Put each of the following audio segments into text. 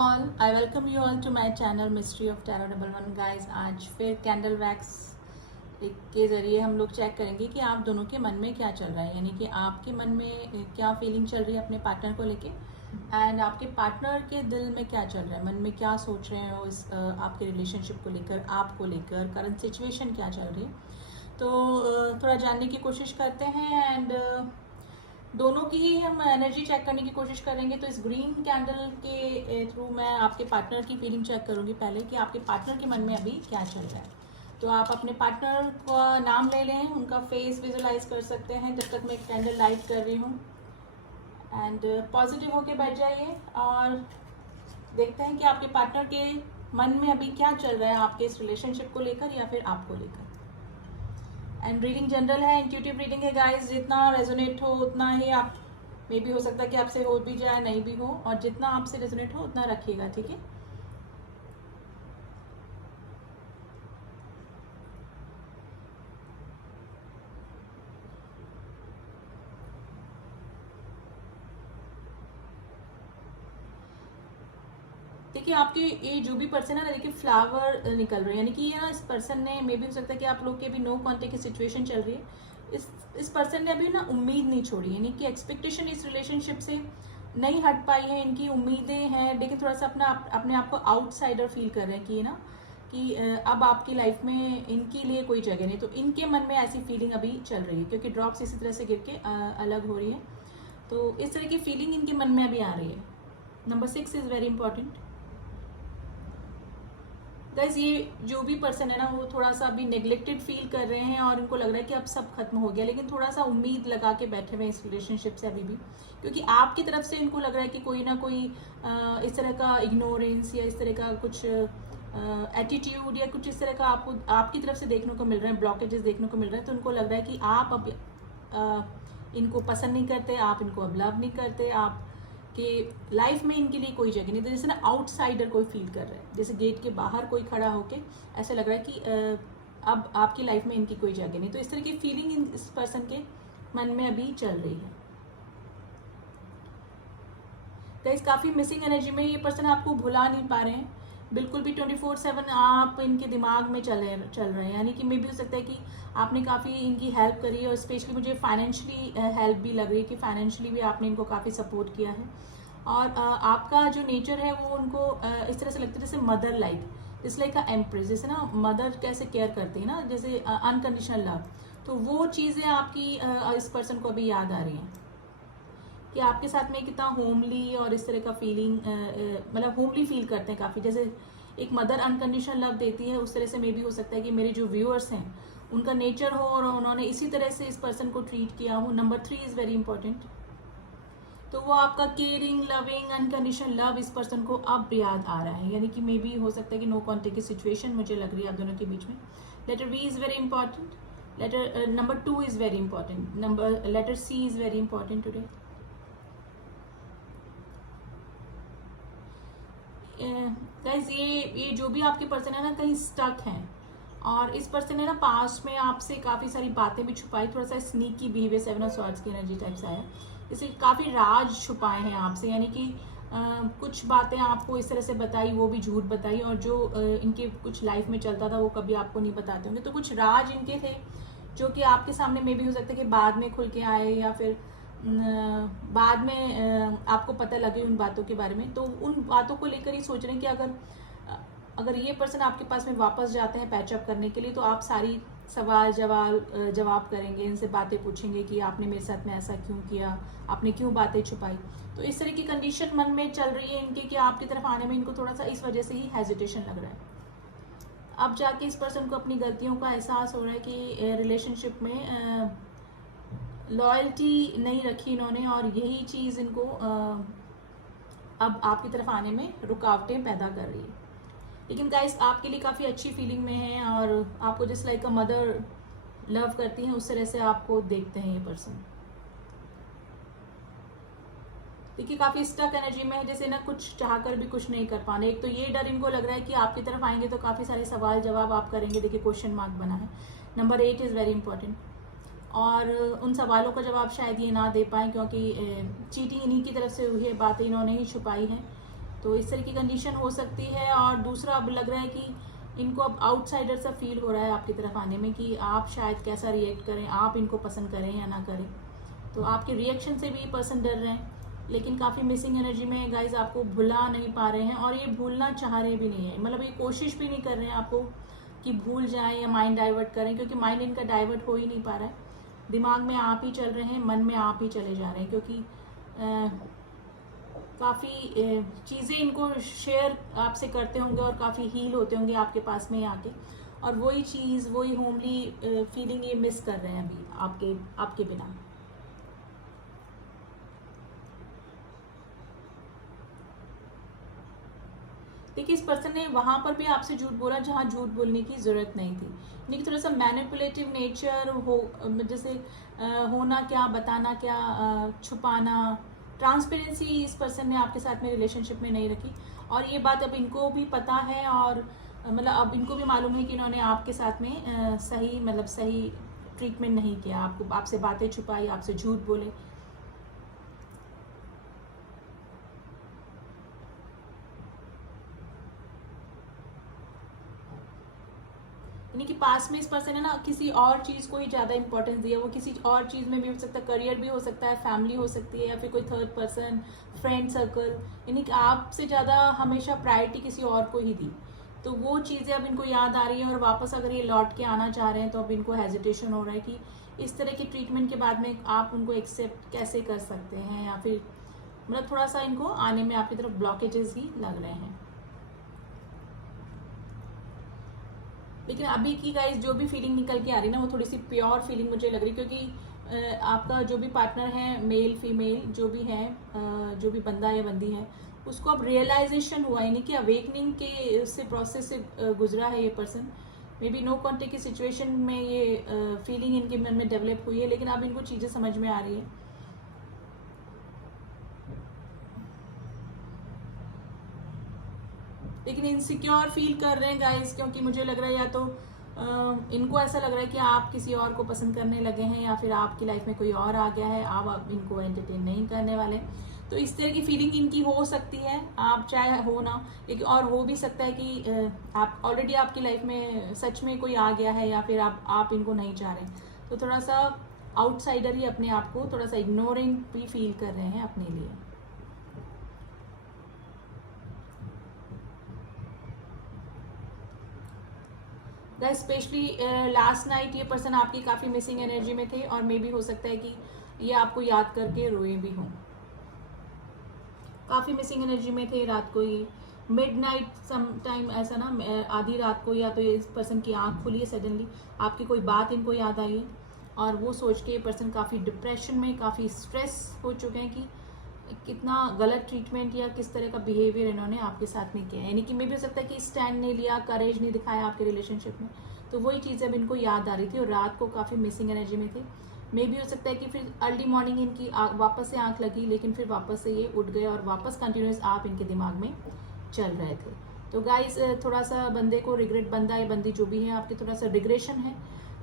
All I welcome you all to my channel mystery of tarot double one guys. आज फिर candle wax के ज़रिए हम लोग चेक करेंगे कि आप दोनों के मन में क्या चल रहा है, यानी कि आपके मन में क्या फीलिंग चल रही है अपने पार्टनर को लेके एंड आपके पार्टनर के दिल में क्या चल रहा है, मन में क्या सोच रहे हैं वो इस आपके रिलेशनशिप को लेकर, आपको लेकर करंट सिचुएशन क्या चल रही है। तो थोड़ा जानने की कोशिश करते हैं एंड दोनों की ही हम एनर्जी चेक करने की कोशिश करेंगे। तो इस ग्रीन कैंडल के थ्रू मैं आपके पार्टनर की फीलिंग चेक करूंगी पहले कि आपके पार्टनर के मन में अभी क्या चल रहा है। तो आप अपने पार्टनर का नाम ले लें, उनका फेस विजुलाइज कर सकते हैं जब तक मैं कैंडल लाइट कर रही हूँ एंड पॉजिटिव होके बैठ जाइए और देखते हैं कि आपके पार्टनर के मन में अभी क्या चल रहा है आपके इस रिलेशनशिप को लेकर या फिर आपको लेकर। एंड रीडिंग जनरल है, इंट्यूटिव रीडिंग है गाइस, जितना रेजोनेट हो उतना ही आप मे भी हो सकता है कि आपसे हो भी जाए नहीं भी हो, और जितना आपसे रेजोनेट हो उतना रखिएगा, ठीक है। देखिए आपके ये जो भी पर्सन है ना, देखिए फ्लावर निकल रहे हैं, यानी कि ये ना इस पर्सन ने मे भी हो सकता है कि आप लोग के अभी नो कांटेक्ट की सिचुएशन चल रही है। इस पर्सन ने अभी ना उम्मीद नहीं छोड़ी, यानी कि एक्सपेक्टेशन इस रिलेशनशिप से नहीं हट पाई है, इनकी उम्मीदें हैं, लेकिन थोड़ा सा अपने आप को आउटसाइडर फील कर रहे हैं कि ना कि अब आपकी लाइफ में इनके लिए कोई जगह नहीं। तो इनके मन में ऐसी फीलिंग अभी चल रही है क्योंकि ड्रॉप्स इसी तरह से गिर के अलग हो रही है। तो इस तरह की फीलिंग इनके मन में अभी आ रही है। Number 6 is very important guys. ये जो भी पर्सन है ना वो थोड़ा सा अभी नेग्लेक्टेड फील कर रहे हैं और इनको लग रहा है कि अब सब खत्म हो गया, लेकिन थोड़ा सा उम्मीद लगा के बैठे हुए इस रिलेशनशिप से अभी भी, क्योंकि आपकी तरफ से इनको लग रहा है कि कोई ना कोई इस तरह का इग्नोरेंस या इस तरह का कुछ एटीट्यूड या कुछ इस तरह का आपको आपकी तरफ से देखने को मिल रहा है, ब्लॉकेजेस देखने को मिल रहे हैं। तो उनको लग रहा है कि आप अब इनको पसंद नहीं करते, आप इनको अब लव नहीं करते, आप कि लाइफ में इनके लिए कोई जगह नहीं। तो जैसे ना आउटसाइडर कोई फील कर रहा है, जैसे गेट के बाहर कोई खड़ा होके ऐसा लग रहा है कि अब आपकी लाइफ में इनकी कोई जगह नहीं। तो इस तरह की फीलिंग इस पर्सन के मन में अभी चल रही है। गाइस काफी मिसिंग एनर्जी में ये पर्सन आपको भुला नहीं पा रहे हैं बिल्कुल भी। 24/7 आप इनके दिमाग में चल रहे हैं, यानी कि मे भी हो सकता है कि आपने काफ़ी इनकी हेल्प करी है और स्पेशली मुझे फाइनेंशियली हेल्प भी लग रही है कि फाइनेंशियली भी आपने इनको काफ़ी सपोर्ट किया है। और आपका जो नेचर है वो उनको इस तरह से लगता है जैसे मदर लाइक, इस लाइक अ एम्प्रेस, जैसे ना मदर कैसे केयर करती है ना, जैसे अनकंडीशनल लव। तो वो चीज़ें आपकी इस पर्सन को अभी याद आ रही हैं कि आपके साथ में कितना होमली और इस तरह का फीलिंग, मतलब होमली फील करते हैं काफ़ी, जैसे एक मदर अनकंडीशनल लव देती है उस तरह से मे भी हो सकता है कि मेरे जो व्यूअर्स हैं उनका नेचर हो और उन्होंने इसी तरह से इस पर्सन को ट्रीट किया हो। Number 3 is very important. तो वो आपका केयरिंग लविंग अनकंडीशनल लव इस पर्सन को अब याद आ रहा है, यानी कि मे भी हो सकता है कि नो कॉन्टेक्ट की सिचुएशन मुझे लग रही है आप दोनों के बीच में। Letter B is very important. Letter number 2 is very important. Letter C is very important today. Guys ये जो भी आपके पर्सन है ना कहीं स्टक हैं, और इस पर्सन ने ना पास्ट में आपसे काफ़ी सारी बातें भी छुपाई, थोड़ा सा स्नीकी बिहेवियर, 7 ऑफ स्वॉर्ड्स की एनर्जी टाइप से आया, इसे काफ़ी राज छुपाए हैं आपसे, यानी कि कुछ बातें आपको इस तरह से बताई, वो भी झूठ बताई, और जो इनके कुछ लाइफ में चलता था वो कभी आपको नहीं बताते होंगे। तो कुछ राज इनके थे जो कि आपके सामने में भी हो सकता है कि बाद में खुल के आए या फिर बाद में आपको पता लगे उन बातों के बारे में। तो उन बातों को लेकर ही सोच रहे हैं कि अगर ये पर्सन आपके पास में वापस जाते हैं पैचअप करने के लिए, तो आप सारी सवाल जवाब करेंगे, इनसे बातें पूछेंगे कि आपने मेरे साथ में ऐसा क्यों किया, आपने क्यों बातें छुपाई। तो इस तरह की कंडीशन मन में चल रही है इनके कि आपकी तरफ आने में इनको थोड़ा सा इस वजह से ही हेजिटेशन लग रहा है। अब जाके इस पर्सन को अपनी गलतियों का एहसास हो रहा है कि रिलेशनशिप में लॉयल्टी नहीं रखी इन्होंने, और यही चीज़ इनको अब आपकी तरफ आने में रुकावटें पैदा कर रही है। लेकिन गाइस आपके लिए काफ़ी अच्छी फीलिंग में है और आपको जिस लाइक अ मदर लव करती हैं उस तरह से आपको देखते हैं ये पर्सन। देखिए काफ़ी स्टक एनर्जी में है, जैसे ना कुछ चाहकर भी कुछ नहीं कर पाने। एक तो ये डर इनको लग रहा है कि आपकी तरफ आएंगे तो काफ़ी सारे सवाल जवाब आप करेंगे, देखिए क्वेश्चन मार्क बना है। Number 8 is very important. और उन सवालों का जवाब शायद ये ना दे पाए क्योंकि चीटिंग इन्हीं की तरफ से हुई है, बातें इन्होंने ही छुपाई हैं। तो इस तरह की कंडीशन हो सकती है। और दूसरा अब लग रहा है कि इनको अब आउटसाइडर सा फील हो रहा है आपकी तरफ आने में, कि आप शायद कैसा रिएक्ट करें, आप इनको पसंद करें या ना करें। तो आपके रिएक्शन से भी पर्सन डर रहे हैं, लेकिन काफ़ी मिसिंग एनर्जी में है गाइज, आपको भुला नहीं पा रहे हैं और ये भूलना चाह रहे भी नहीं है, मतलब ये कोशिश भी नहीं कर रहे हैं आपको कि भूल जाएं या माइंड डाइवर्ट करें, क्योंकि माइंड इनका डाइवर्ट हो ही नहीं पा रहा है। दिमाग में आप ही चल रहे हैं, मन में आप ही चले जा रहे हैं, क्योंकि काफ़ी चीज़ें इनको शेयर आपसे करते होंगे और काफ़ी हील होते होंगे आपके पास में आके, और वही चीज़, वही होमली फीलिंग ये मिस कर रहे हैं अभी आपके बिना। देखिए, इस पर्सन ने वहां पर भी आपसे झूठ बोला जहां झूठ बोलने की जरूरत नहीं थी, यानी थोड़ा सा मैनिपुलेटिव नेचर हो, जैसे होना क्या, बताना क्या, छुपाना, ट्रांसपेरेंसी इस पर्सन ने आपके साथ में रिलेशनशिप में नहीं रखी। और ये बात अब इनको भी पता है, और मतलब अब इनको भी मालूम है कि इन्होंने आपके साथ में सही ट्रीटमेंट नहीं किया, आपसे बातें छुपाई, आपसे झूठ बोले। यानी कि पास में इस पर्सन है ना, किसी और चीज़ को ही ज़्यादा इंपॉर्टेंस दिया, वो किसी और चीज़ में भी हो सकता है, करियर भी हो सकता है, फैमिली हो सकती है, या फिर कोई थर्ड पर्सन, फ्रेंड सर्कल, यानी कि आपसे ज़्यादा हमेशा प्रायोरिटी किसी और को ही दी। तो वो चीज़ें अब इनको याद आ रही है, और वापस अगर ये लौट के आना चाह रहे हैं तो अब इनको हेजिटेशन हो रहा है कि इस तरह की ट्रीटमेंट के बाद में आप उनको एक्सेप्ट कैसे कर सकते हैं, या फिर मतलब थोड़ा सा इनको आने में आपकी तरफ ब्लॉकेजेस ही लग रहे हैं। लेकिन अभी की गाइस जो भी फीलिंग निकल के आ रही है ना, वो थोड़ी सी प्योर फीलिंग मुझे लग रही है, क्योंकि आपका जो भी पार्टनर है, मेल फीमेल जो भी है, जो भी बंदा या बंदी है, उसको अब रियलाइजेशन हुआ, यानी कि अवेकनिंग के उससे प्रोसेस से गुजरा है ये person. Maybe no contact की सिचुएशन में ये फीलिंग इनके मन में डेवलप हुई है, लेकिन अब इनको चीज़ें समझ में आ रही है। लेकिन इनसिक्योर फील कर रहे हैं गाइस, क्योंकि मुझे लग रहा है या तो इनको ऐसा लग रहा है कि आप किसी और को पसंद करने लगे हैं, या फिर आपकी लाइफ में कोई और आ गया है, आप इनको एंटरटेन नहीं करने वाले। तो इस तरह की फीलिंग इनकी हो सकती है, आप चाहे हो ना, लेकिन और हो भी सकता है कि आप ऑलरेडी आपकी लाइफ में सच में कोई आ गया है, या फिर आप इनको नहीं चाह रहे। तो थोड़ा सा आउटसाइडर ही अपने आप को थोड़ा सा इग्नोरिंग भी फील कर रहे हैं अपने लिए। गाइस, स्पेशली लास्ट नाइट ये पर्सन आपकी काफ़ी मिसिंग एनर्जी में थे, और मे भी हो सकता है कि ये आपको याद करके रोए भी हों। काफ़ी मिसिंग एनर्जी में थे रात को, ये मिडनाइट समटाइम ऐसा ना, आधी रात को या तो इस पर्सन की आंख खुली है सडनली, आपकी कोई बात इनको याद आई है, और वो सोच के ये पर्सन काफ़ी डिप्रेशन में, काफ़ी स्ट्रेस हो चुके हैं कि कितना गलत ट्रीटमेंट या किस तरह का बिहेवियर इन्होंने आपके साथ में किया है। यानी कि मे भी हो सकता है कि स्टैंड नहीं लिया, करेज नहीं दिखाया आपके रिलेशनशिप में, तो वही चीज़ अब इनको याद आ रही थी, और रात को काफ़ी मिसिंग एनर्जी में थे। मे भी हो सकता है कि फिर अर्ली मॉर्निंग इनकी वापस से आंख लगी, लेकिन फिर वापस से ये उठ गए, और वापस कंटिन्यूस आप इनके दिमाग में चल रहे थे। तो गाइस, थोड़ा सा बंदे को रिग्रेट, बंदा या बंदी जो भी है आपकी, थोड़ा सा रिग्रेशन है,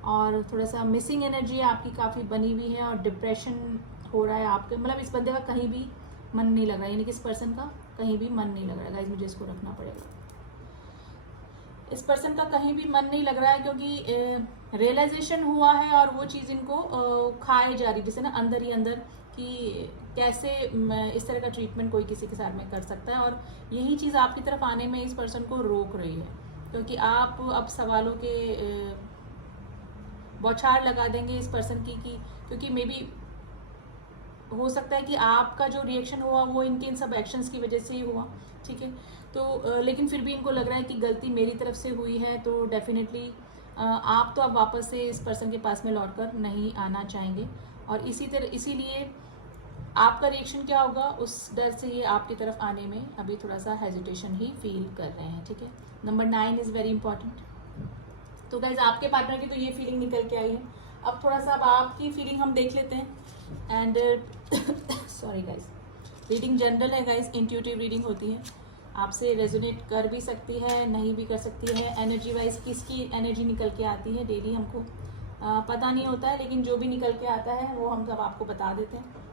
और थोड़ा सा मिसिंग एनर्जी आपकी काफ़ी बनी हुई है, और डिप्रेशन हो रहा है आपके, मतलब इस बंदे का कहीं भी मन नहीं लग रहा, यानी कि इस पर्सन का कहीं भी मन नहीं लग रहा है गाइस, मुझे इसको रखना पड़ेगा। इस पर्सन का कहीं भी मन नहीं लग रहा है, क्योंकि रियलाइजेशन हुआ है, और वो चीज़ इनको खाए जा रही, जैसे ना अंदर ही अंदर, कि कैसे इस तरह का ट्रीटमेंट कोई किसी के साथ में कर सकता है। और यही चीज़ आपकी तरफ आने में इस पर्सन को रोक रही है, क्योंकि आप अब सवालों के बौछार लगा देंगे इस पर्सन की, क्योंकि मे बी हो सकता है कि आपका जो रिएक्शन हुआ वो इनके इन सब एक्शंस की वजह से ही हुआ, ठीक है। तो लेकिन फिर भी इनको लग रहा है कि गलती मेरी तरफ से हुई है, तो डेफिनेटली आप तो अब वापस से इस पर्सन के पास में लौटकर नहीं आना चाहेंगे, और इसीलिए आपका रिएक्शन क्या होगा उस डर से ये आपकी तरफ आने में अभी थोड़ा सा हेजिटेशन ही फील कर रहे हैं, ठीक है। Number 9 is very important. तो गाइज, आपके पार्टनर की तो ये फीलिंग निकल के आई है। अब थोड़ा सा अब आपकी फीलिंग हम देख लेते हैं। And sorry guys, reading general है गाइज, इंट्यूटिव रीडिंग होती है, आपसे रेजोनेट कर भी सकती है, नहीं भी कर सकती है। एनर्जी वाइज किसकी एनर्जी निकल के आती है डेली हमको पता नहीं होता है, लेकिन जो भी निकल के आता है वो हम सब आपको बता देते हैं।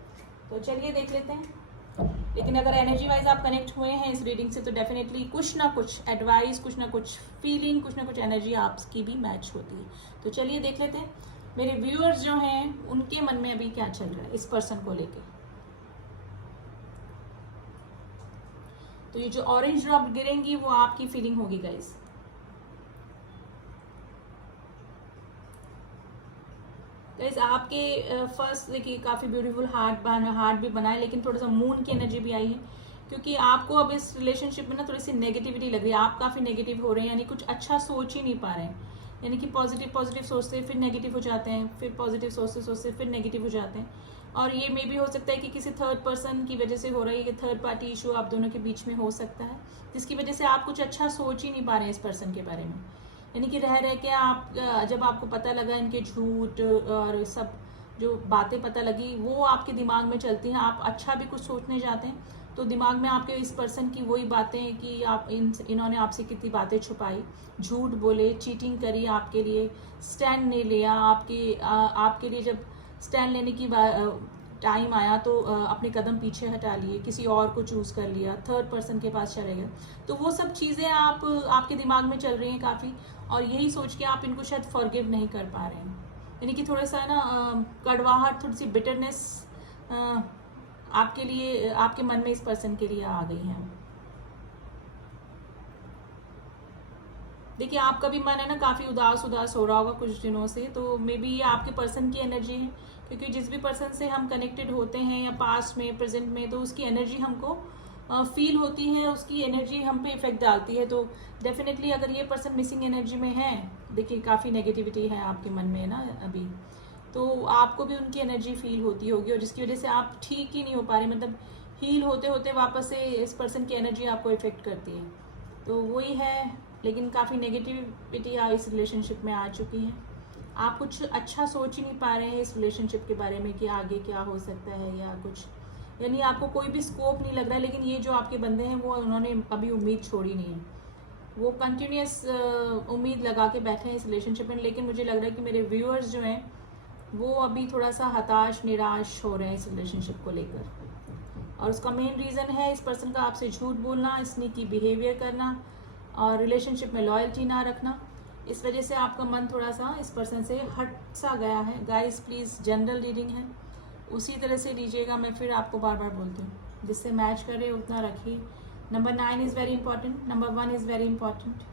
तो चलिए देख लेते हैं। लेकिन अगर एनर्जी वाइज आप कनेक्ट हुए हैं इस रीडिंग से तो डेफिनेटली कुछ ना कुछ एडवाइस, कुछ ना कुछ फीलिंग, कुछ ना कुछ एनर्जी आपकी भी मैच होती है। तो चलिए देख लेते हैं मेरे व्यूअर्स जो हैं उनके मन में अभी क्या चल रहा है इस पर्सन को लेके। तो ये जो ऑरेंज ड्रॉप गिरेंगी वो आपकी फीलिंग होगी गाइस। गाइस आपके फर्स्ट देखिए काफी ब्यूटीफुल हार्ट भी बनाए, लेकिन थोड़ा सा मून की एनर्जी भी आई है, क्योंकि आपको अब इस रिलेशनशिप में ना थोड़ी सी नेगेटिविटी लग रही है। आप काफी नेगेटिव हो रहे हैं, यानी कुछ अच्छा सोच ही नहीं पा रहे हैं। यानी कि पॉजिटिव सोचते फिर नेगेटिव हो जाते हैं, फिर पॉजिटिव सोचते फिर नेगेटिव हो जाते हैं। और ये मे भी हो सकता है कि किसी थर्ड पर्सन की वजह से हो रहा है, कि थर्ड पार्टी इशू आप दोनों के बीच में हो सकता है, जिसकी वजह से आप कुछ अच्छा सोच ही नहीं पा रहे हैं इस पर्सन के बारे में। यानी कि रह के आप जब आपको पता लगा इनके झूठ और सब जो बातें पता लगी वो आपके दिमाग में चलती हैं, आप अच्छा भी कुछ सोचने जाते हैं तो दिमाग में आपके इस पर्सन की वही बातें कि आप इन्होंने आपसे कितनी बातें छुपाई, झूठ बोले, चीटिंग करी, आपके लिए स्टैंड नहीं लिया, आपके लिए जब स्टैंड लेने की टाइम आया तो अपने कदम पीछे हटा लिए, किसी और को चूज कर लिया, थर्ड पर्सन के पास चले गए। तो वो सब चीजें आपके दिमाग में चल रही हैं काफी, और यही सोच के आप इनको शायद फॉरगिव नहीं कर पा रहे हैं। यानी कि थोड़ा सा ना कड़वाहट, थोड़ी सी बिटरनेस आपके लिए, आपके मन में इस पर्सन के लिए आ गई है। देखिए आपका भी मन है ना काफी उदास हो रहा होगा कुछ दिनों से, तो मे बी ये आपके पर्सन की एनर्जी है, क्योंकि जिस भी पर्सन से हम कनेक्टेड होते हैं या पास्ट में, प्रेजेंट में, तो उसकी एनर्जी हमको फील होती है, उसकी एनर्जी हम पे इफेक्ट डालती है। तो डेफिनेटली अगर ये पर्सन मिसिंग एनर्जी में है, देखिए काफ़ी नेगेटिविटी है आपके मन में ना अभी, तो आपको भी उनकी एनर्जी फील होती होगी, और जिसकी वजह से आप ठीक ही नहीं हो पा रहे, मतलब हील होते होते वापस से इस पर्सन की एनर्जी आपको इफेक्ट करती है। तो वही है, लेकिन काफ़ी नेगेटिविटी इस रिलेशनशिप में आ चुकी है। आप कुछ अच्छा सोच ही नहीं पा रहे हैं इस रिलेशनशिप के बारे में कि आगे क्या हो सकता है या कुछ, यानी आपको कोई भी स्कोप नहीं लग रहा है। लेकिन ये जो आपके बंदे हैं वो उन्होंने अभी उम्मीद छोड़ी नहीं है, वो कंटिन्यूस उम्मीद लगा के बैठे हैं इस रिलेशनशिप में। लेकिन मुझे लग रहा है कि मेरे व्यूअर्स जो हैं वो अभी थोड़ा सा हताश, निराश हो रहे हैं इस रिलेशनशिप को लेकर, और उसका मेन रीज़न है इस पर्सन का आपसे झूठ बोलना, स्नीकी बिहेवियर करना और रिलेशनशिप में लॉयल्टी ना रखना। इस वजह से आपका मन थोड़ा सा इस पर्सन से हट सा गया है। गाइस प्लीज़ जनरल रीडिंग है, उसी तरह से लीजिएगा, मैं फिर आपको बार बार बोलती हूँ, जिससे मैच करे उतना रखिए। Number 9 is very important, number 1 is very important.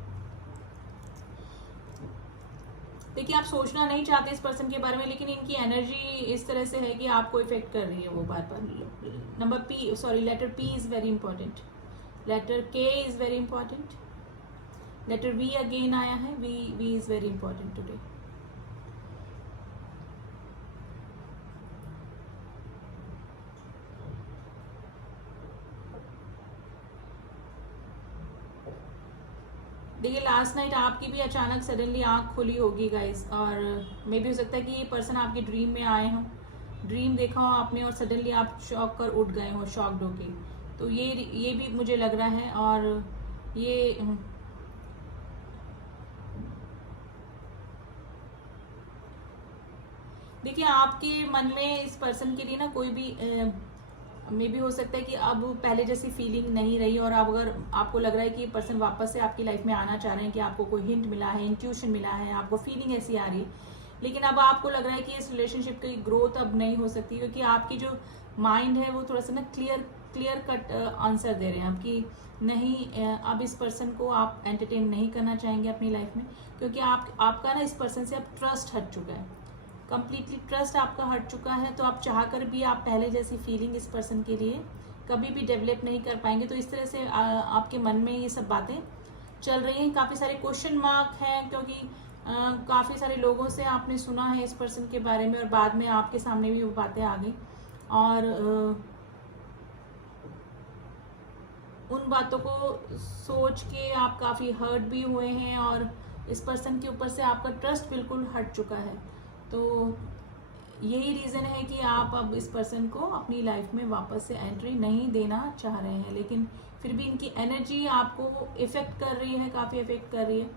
देखिए आप सोचना नहीं चाहते इस पर्सन के बारे में, लेकिन इनकी एनर्जी इस तरह से है कि आपको इफेक्ट कर रही है वो बार बार। Letter P is very important, letter K is very important, letter V again आया है, V is very important today. देखिए लास्ट नाइट आपकी भी अचानक सडनली आंख खुली होगी गाइस, और मे भी हो सकता है कि ये पर्सन आपके ड्रीम में आए हों, ड्रीम देखा हो आपने और सडनली आप शॉक कर उठ गए हो, शॉक्ड होके। तो ये भी मुझे लग रहा है। और ये देखिए आपके मन में इस पर्सन के लिए ना कोई भी मे भी हो सकता है कि अब पहले जैसी फीलिंग नहीं रही, और अब अगर आपको लग रहा है कि ये पर्सन वापस से आपकी लाइफ में आना चाह रहे हैं, कि आपको कोई हिंट मिला है, इंट्यूशन मिला है, आपको फीलिंग ऐसी आ रही है, लेकिन अब आपको लग रहा है कि इस रिलेशनशिप की ग्रोथ अब नहीं हो सकती, क्योंकि आपकी जो माइंड है वो थोड़ा सा ना क्लियर कट आंसर दे रहे हैं आपकी नहीं, अब इस पर्सन को आप एंटरटेन नहीं करना चाहेंगे अपनी लाइफ में, क्योंकि आपका ना इस पर्सन से अब ट्रस्ट हट चुका है, कंप्लीटली ट्रस्ट आपका हट चुका है। तो आप चाह कर भी आप पहले जैसी फीलिंग इस पर्सन के लिए कभी भी डेवलप नहीं कर पाएंगे। तो इस तरह से आपके मन में ये सब बातें चल रही हैं, काफ़ी सारे क्वेश्चन मार्क हैं, क्योंकि काफ़ी सारे लोगों से आपने सुना है इस पर्सन के बारे में, और बाद में आपके सामने भी वो बातें आ गई, और उन बातों को सोच के आप काफ़ी हर्ट भी हुए हैं, और इस पर्सन के ऊपर से आपका ट्रस्ट बिल्कुल हट चुका है। तो यही रीज़न है कि आप अब इस पर्सन को अपनी लाइफ में वापस से एंट्री नहीं देना चाह रहे हैं, लेकिन फिर भी इनकी एनर्जी आपको इफ़ेक्ट कर रही है, काफ़ी इफ़ेक्ट कर रही है,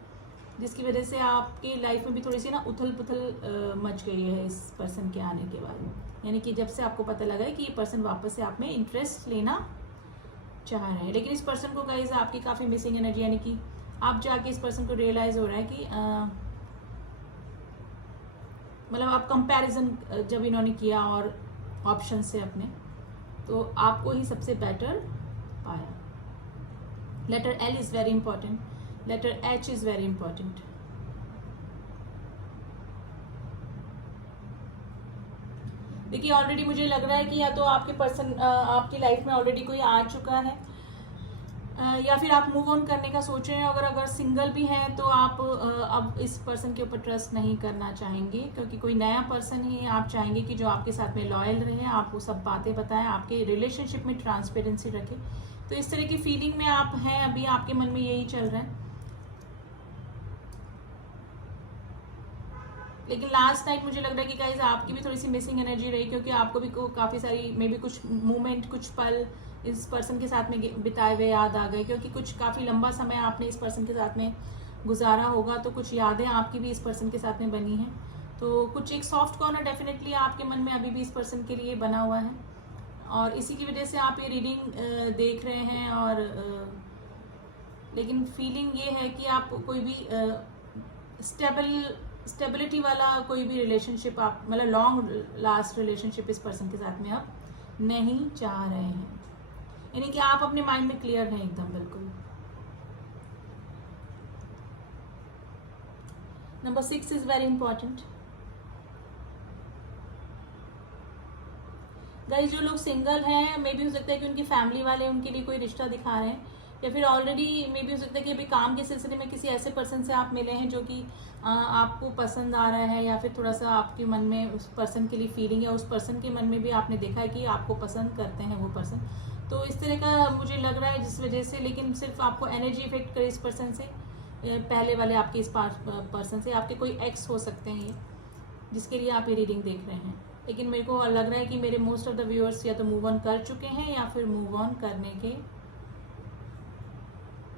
जिसकी वजह से आपकी लाइफ में भी थोड़ी सी ना उथल पुथल मच गई है इस पर्सन के आने के बाद। यानी कि जब से आपको पता लगा है कि ये पर्सन वापस से आप में इंटरेस्ट लेना चाह रहे हैं। लेकिन इस पर्सन को गाइस आपकी काफ़ी मिसिंग एनर्जी, यानी कि आप जाके इस पर्सन को रियलाइज हो रहा है कि मतलब आप कंपैरिजन जब इन्होंने किया और ऑप्शन से अपने, तो आपको ही सबसे बेटर पाया। Letter L is very important, letter H is very important. देखिए ऑलरेडी मुझे लग रहा है कि या तो आपके पर्सन आपकी लाइफ में ऑलरेडी कोई आ चुका है, या फिर आप मूव ऑन करने का सोच रहे हैं। अगर सिंगल भी हैं तो आप अब इस पर्सन के ऊपर ट्रस्ट नहीं करना चाहेंगे, क्योंकि कोई नया पर्सन ही आप चाहेंगे कि जो आपके साथ में लॉयल रहे, आपको सब बातें बताएं, आपके रिलेशनशिप में ट्रांसपेरेंसी रखे। तो इस तरह की फीलिंग में आप हैं अभी, आपके मन में यही चल रहा है। लेकिन लास्ट नाइट मुझे लग रहा है कि गाइस आपकी भी थोड़ी सी मिसिंग एनर्जी रही, क्योंकि आपको भी काफ़ी सारी मे बी कुछ मोमेंट, कुछ पल इस पर्सन के साथ में बिताए हुए याद आ गए, क्योंकि कुछ काफ़ी लंबा समय आपने इस पर्सन के साथ में गुजारा होगा, तो कुछ यादें आपकी भी इस पर्सन के साथ में बनी हैं। तो कुछ एक सॉफ्ट कॉर्नर डेफिनेटली आपके मन में अभी भी इस पर्सन के लिए बना हुआ है, और इसी की वजह से आप ये रीडिंग देख रहे हैं। और लेकिन फीलिंग ये है कि आप कोई भी स्टेबिलिटी वाला कोई भी रिलेशनशिप, आप मतलब लॉन्ग लास्ट रिलेशनशिप इस पर्सन के साथ में आप नहीं चाह रहे हैं, यानी कि आप अपने माइंड में क्लियर हैं एकदम बिल्कुल। Number 6 is very important. Guys जो लोग सिंगल हैं, मे बी हो सकता है कि उनकी फैमिली वाले उनके लिए कोई रिश्ता दिखा रहे हैं, या फिर ऑलरेडी मे बी हो सकता है कि अभी काम के सिलसिले में किसी ऐसे पर्सन से आप मिले हैं जो कि आपको पसंद आ रहा है, या फिर थोड़ा सा आपके मन में उस पर्सन के लिए फीलिंग है, उस पर्सन के मन में भी आपने देखा है कि आपको पसंद करते हैं वो पर्सन। तो इस तरह का मुझे लग रहा है, जिस वजह से लेकिन सिर्फ आपको एनर्जी इफेक्ट करे इस पर्सन से, पहले वाले आपके इस पर्सन से, आपके कोई एक्स हो सकते हैं ये, जिसके लिए आप ये रीडिंग देख रहे हैं। लेकिन मेरे को लग रहा है कि मेरे मोस्ट ऑफ द व्यूअर्स या तो मूव ऑन कर चुके हैं या फिर मूव ऑन करने के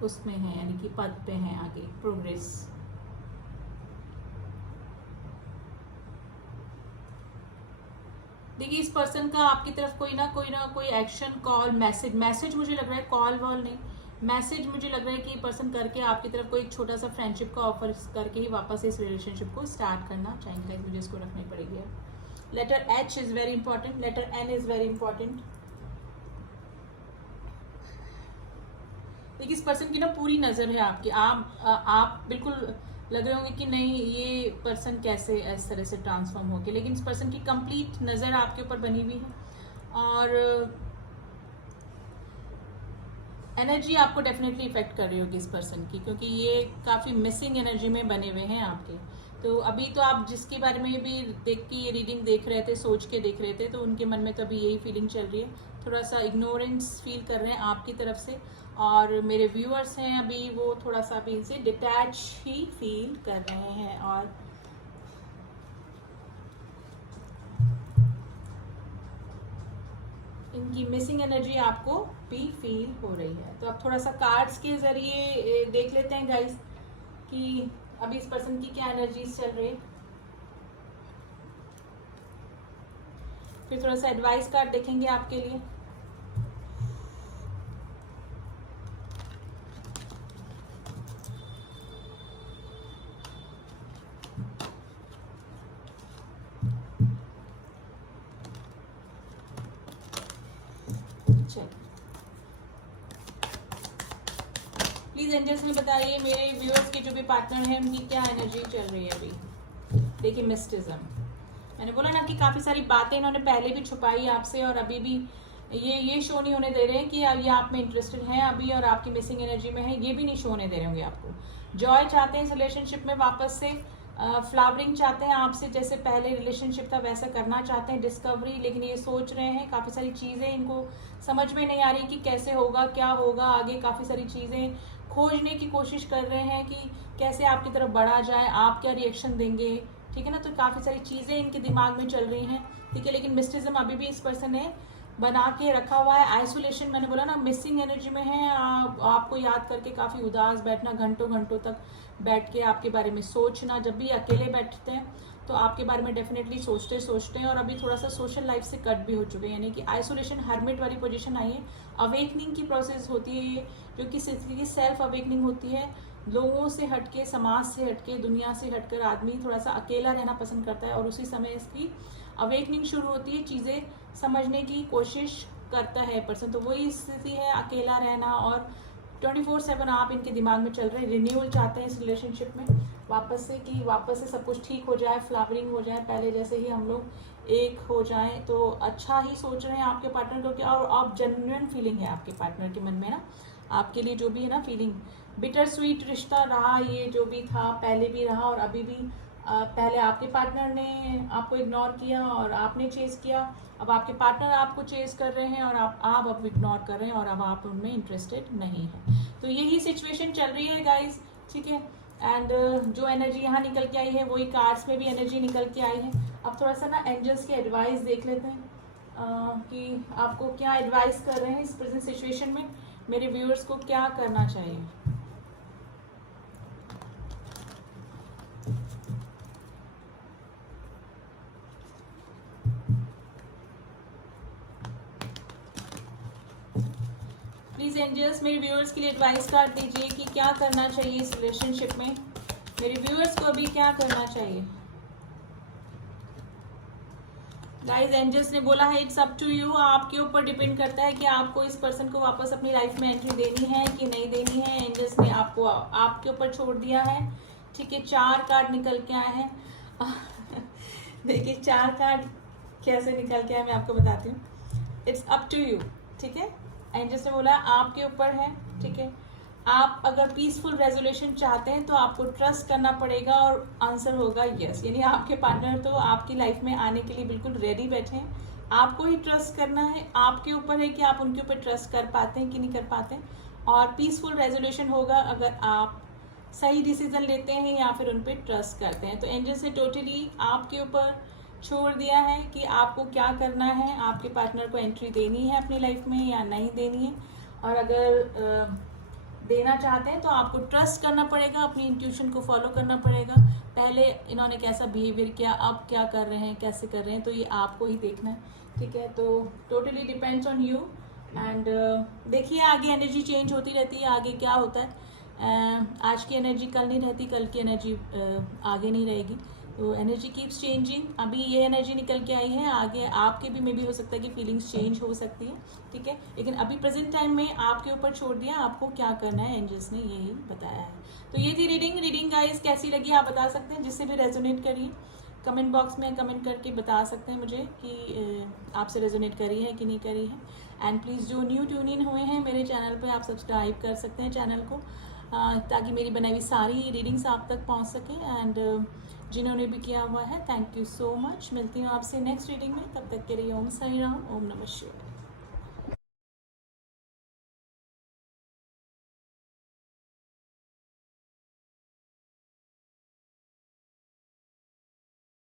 उसमें है, यानी कि पद पे हैं, आगे प्रोग्रेस। देखिए इस पर्सन का आपकी तरफ कोई ना कोई एक्शन, कॉल, मैसेज मुझे लग रहा है, कॉल वॉल नहीं, मैसेज मुझे लग रहा है कि पर्सन करके आपकी तरफ कोई एक छोटा सा फ्रेंडशिप का ऑफर करके ही वापस इस रिलेशनशिप को स्टार्ट करना चाहेंगे। मुझे इसको रखनी पड़ेगी। Letter H is very important, letter N is very important. देखिए इस पर्सन की ना पूरी नजर है आपकी, आप बिल्कुल लग रहे होंगे कि नहीं ये पर्सन कैसे इस तरह से ट्रांसफॉर्म होके, लेकिन इस पर्सन की कंप्लीट नजर आपके ऊपर बनी हुई है, और एनर्जी आपको डेफिनेटली इफेक्ट कर रही होगी इस पर्सन की, क्योंकि ये काफी मिसिंग एनर्जी में बने हुए हैं आपके। तो अभी तो आप जिसके बारे में भी देख के ये रीडिंग देख रहे थे, सोच के देख रहे थे, तो उनके मन में तो अभी यही फीलिंग चल रही है, थोड़ा सा इग्नोरेंस फील कर रहे हैं आपकी तरफ से। और मेरे व्यूअर्स हैं अभी, वो थोड़ा सा अभी इनसे डिटैच ही फील कर रहे हैं, और इनकी मिसिंग एनर्जी आपको भी फील हो रही है। तो अब थोड़ा सा कार्ड्स के जरिए देख लेते हैं गाइस कि अभी इस पर्सन की क्या एनर्जीज चल रही है। फिर थोड़ा सा एडवाइस कार्ड देखेंगे आपके लिए। प्लीज एंजल्स में बताइए मेरे व्यूअर्स के जो भी पार्टनर हैं उनकी क्या एनर्जी चल रही है अभी। देखिए मिस्टिज्म, मैंने बोला ना कि काफी सारी बातें इन्होंने पहले भी छुपाई आपसे, और अभी भी ये शो नहीं होने दे रहे हैं कि ये आप में इंटरेस्टेड हैं अभी और आपकी मिसिंग एनर्जी में है, ये भी नहीं शो होने दे रहे होंगे आपको। जॉय चाहते हैं इस रिलेशनशिप में वापस से, फ्लावरिंग चाहते हैं आपसे, जैसे पहले रिलेशनशिप था वैसा करना चाहते हैं, डिस्कवरी, लेकिन ये सोच रहे हैं, काफ़ी सारी चीज़ें इनको समझ में नहीं आ रही कि कैसे होगा, क्या होगा आगे, काफ़ी सारी चीज़ें खोजने की कोशिश कर रहे हैं कि कैसे आपकी तरफ बढ़ा जाए, आप क्या रिएक्शन देंगे, ठीक है ना। तो काफ़ी सारी चीज़ें इनके दिमाग में चल रही हैं, ठीक है। लेकिन मिस्टिज्म अभी भी इस पर्सन ने बना के रखा हुआ है। आइसोलेशन, मैंने बोला ना मिसिंग एनर्जी में है, आपको याद करके काफ़ी उदास बैठना, घंटों घंटों तक बैठ के आपके बारे में सोचना, जब भी अकेले बैठते हैं तो आपके बारे में डेफिनेटली सोचते हैं और अभी थोड़ा सा सोशल लाइफ से कट भी हो चुके हैं, यानी कि आइसोलेशन हर्मिट वाली पोजीशन आई है। अवेकनिंग की प्रोसेस होती है ये, जो कि सेल्फ अवेकनिंग होती है। लोगों से हटके, समाज से हटके, दुनिया से हटकर आदमी थोड़ा सा अकेला रहना पसंद करता है और उसी समय इसकी अवेकनिंग शुरू होती है। चीज़ें समझने की कोशिश करता है पर्सन, तो वही स्थिति है, अकेला रहना। और 24/7 आप इनके दिमाग में चल रहे हैं, रिन्यूअल चाहते हैं इस रिलेशनशिप में वापस से, कि वापस से सब कुछ ठीक हो जाए, फ्लावरिंग हो जाए, पहले जैसे ही हम लोग एक हो जाएं। तो अच्छा ही सोच रहे हैं आपके पार्टनर को, और आप जेन्युइन फीलिंग है आपके पार्टनर के मन में ना, आपके लिए जो भी है ना फीलिंग। बिटर स्वीट रिश्ता रहा ये, जो भी था पहले भी रहा और अभी भी। पहले आपके पार्टनर ने आपको इग्नोर किया और आपने चेस किया, अब आपके पार्टनर आपको चेस कर रहे हैं और आप अब इग्नोर कर रहे हैं और अब आप उनमें इंटरेस्टेड नहीं है। तो यही सिचुएशन चल रही है गाइस, ठीक है। एंड जो एनर्जी यहाँ निकल के आई है वही कार्ड्स में भी एनर्जी निकल के आई है। अब थोड़ा सा ना एंजल्स की एडवाइस देख लेते हैं कि आपको क्या एडवाइस कर रहे हैं इस प्रेजेंट सिचुएशन में, मेरे व्यूअर्स को क्या करना चाहिए। प्लीज एंजल्स मेरे व्यूअर्स के लिए एडवाइस कार्ड दीजिए कि क्या करना चाहिए इस रिलेशनशिप में, मेरे व्यूअर्स को अभी क्या करना चाहिए। गाइस एंजल्स ने बोला है इट्स अप टू यू, आपके ऊपर डिपेंड करता है कि आपको इस पर्सन को वापस अपनी लाइफ में एंट्री देनी है कि नहीं देनी है। एंजल्स ने आपको आपके ऊपर छोड़ दिया है, ठीक है। 4 कार्ड निकल के आए हैं देखिए 4 कार्ड कैसे निकल के आए मैं आपको बताती हूँ। इट्स अप टू यू, ठीक है। एंजल्स ने बोला आपके ऊपर है, ठीक है। आप अगर पीसफुल रेजोल्यूशन चाहते हैं तो आपको ट्रस्ट करना पड़ेगा और आंसर होगा यस, यानी आपके पार्टनर तो आपकी लाइफ में आने के लिए बिल्कुल रेडी बैठे हैं। आपको ही ट्रस्ट करना है, आपके ऊपर है कि आप उनके ऊपर ट्रस्ट कर पाते हैं कि नहीं कर पाते हैं। और पीसफुल रेजोल्यूशन होगा अगर आप सही डिसीजन लेते हैं या फिर उन पर ट्रस्ट करते हैं। तो एंजल्स ने टोटली आपके ऊपर छोड़ दिया है कि आपको क्या करना है, आपके पार्टनर को एंट्री देनी है अपनी लाइफ में या नहीं देनी है। और अगर देना चाहते हैं तो आपको ट्रस्ट करना पड़ेगा, अपनी इंट्यूशन को फॉलो करना पड़ेगा। पहले इन्होंने कैसा बिहेवियर किया, अब क्या कर रहे हैं, कैसे कर रहे हैं, तो ये आपको ही देखना है, ठीक है। तो totally depends on you. And देखिए आगे एनर्जी चेंज होती रहती है, आगे क्या होता है। आज की एनर्जी कल नहीं रहती, कल की एनर्जी आगे नहीं रहेगी। तो एनर्जी कीप्स चेंजिंग। अभी ये एनर्जी निकल के आई है, आगे आपके भी मे भी हो सकता है कि फीलिंग्स चेंज हो सकती है, ठीक है। लेकिन अभी प्रेजेंट टाइम में आपके ऊपर छोड़ दिया, आपको क्या करना है एंजल्स ने यही बताया है। तो ये थी रीडिंग गाइस, कैसी लगी आप बता सकते हैं। जिससे भी रेजोनेट करिए कमेंट बॉक्स में कमेंट करके बता सकते हैं मुझे कि आपसे रेजोनेट करी है कि नहीं करी है। एंड प्लीज़ जो न्यू ट्यून इन हुए हैं मेरे चैनल पर, आप सब्सक्राइब कर सकते हैं चैनल को, ताकि मेरी बनाई हुई सारी रीडिंग्स आप तक पहुंच सकें। एंड जिन्होंने भी किया हुआ है थैंक यू सो मच। मिलती हूँ आपसे नेक्स्ट रीडिंग में, तब तक के लिए ओम साई राम, ओम नमः शिवाय।